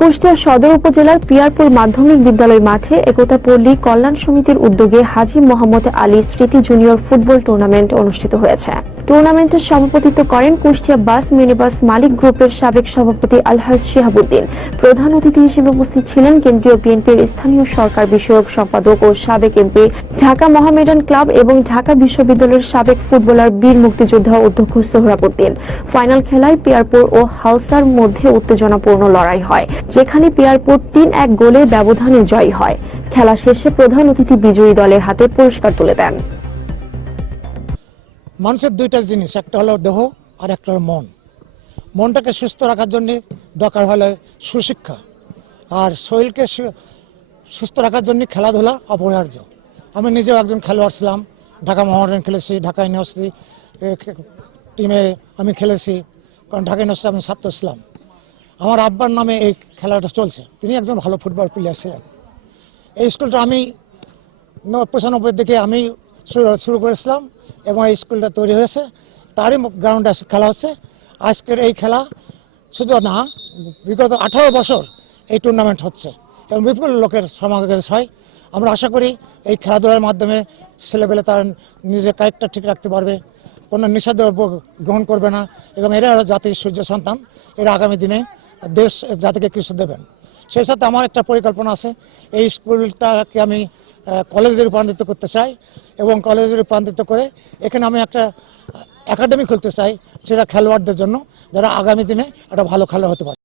কুষ্টিয়া সদর উপজেলার পিয়ারপুর মাধ্যমিক বিদ্যালয় মাঠে একতা পল্লী কল্যাণ সমিতির উদ্যোগে হাজি মোহাম্মদ আলী স্মৃতি জুনিয়র ফুটবল টুর্নামেন্ট অনুষ্ঠিত হয়েছে। টুর্নামেন্টের সভাপতিত্ব করেন কুষ্টিয়া বাস মিনিবাস মালিক গ্রুপের সাবেক সভাপতি আলহাজ শিহাবুদ্দিন। প্রধান অতিথি হিসেবে উপস্থিত ছিলেন কেন্দ্রীয় বিএনপির স্থানীয় সরকার বিষয়ক সম্পাদক ও সাবেক এমপি, ঢাকা মহামেডান ক্লাব এবং ঢাকা বিশ্ববিদ্যালয়ের সাবেক ফুটবলার বীর মুক্তিযোদ্ধা অধ্যক্ষ সোহরাবুদ্দিন ফাইনাল খেলায় পিয়ারপুর ও হালসার মধ্যে উত্তেজনাপূর্ণ লড়াই হয়, যেখানে পিয়ারপুর তিন এক গোলে ব্যবধানে জয়ী হয়। খেলা শেষে প্রধান অতিথি বিজয়ী দলের হাতে পুরস্কার তুলে দেন। মানুষের দুইটা জিনিস, একটা হলো দেহ আর একটা হলো মন। মনটাকে সুস্থ রাখার জন্য দরকার হলে সুশিক্ষা। আর শরীরকে সুস্থ রাখার জন্য খেলাধুলা অপরিহার্য। আমি নিজেও একজন খেলোয়াড় ছিলাম, ঢাকা মহামেডান খেলেছি, ঢাকা ইউনিভার্সিটি টিমে আমি খেলেছি, কারণ ঢাকা ইউনিভার্সিটি আমি ছাত্র ছিলাম। আমার আব্বার নামে এই খেলাটা চলছে। তিনি একজন ভালো ফুটবল প্লেয়ার ছিলেন। এই স্কুলটা আমি পঁচানব্বই দিকে আমি শুরু করেছিলাম। এবং এই স্কুলটা তৈরি হয়েছে। তারই গ্রাউন্ডে খেলা হচ্ছে। আজকের এই খেলা শুধু না, বিগত আঠারো বছর এই টুর্নামেন্ট হচ্ছে এবং বিপুল লোকের সমাবেশ হয়। আমরা আশা করি এই খেলাধুলার মাধ্যমে ছেলেপেলে তার নিজের ক্যারেক্টার ঠিক রাখতে পারবে, কোনো নিষেধদ্রব্য গ্রহণ করবে না এবং এরা জাতির সূর্য সন্তান। এরা আগামী দিনে দেশ জাতিকে কিছু দেবেন। সেই সাথে আমার একটা পরিকল্পনা আছে। এই স্কুলটাকে আমি কলেজে রূপান্তরিত করতে চাই এবং কলেজে রূপান্তরিত করে এখানে আমি একটা একাডেমি খুলতে চাই সেটা খেলোয়াড়দের জন্য, যারা আগামী দিনে একটা ভালো খেলোয়াড় হতে পারে।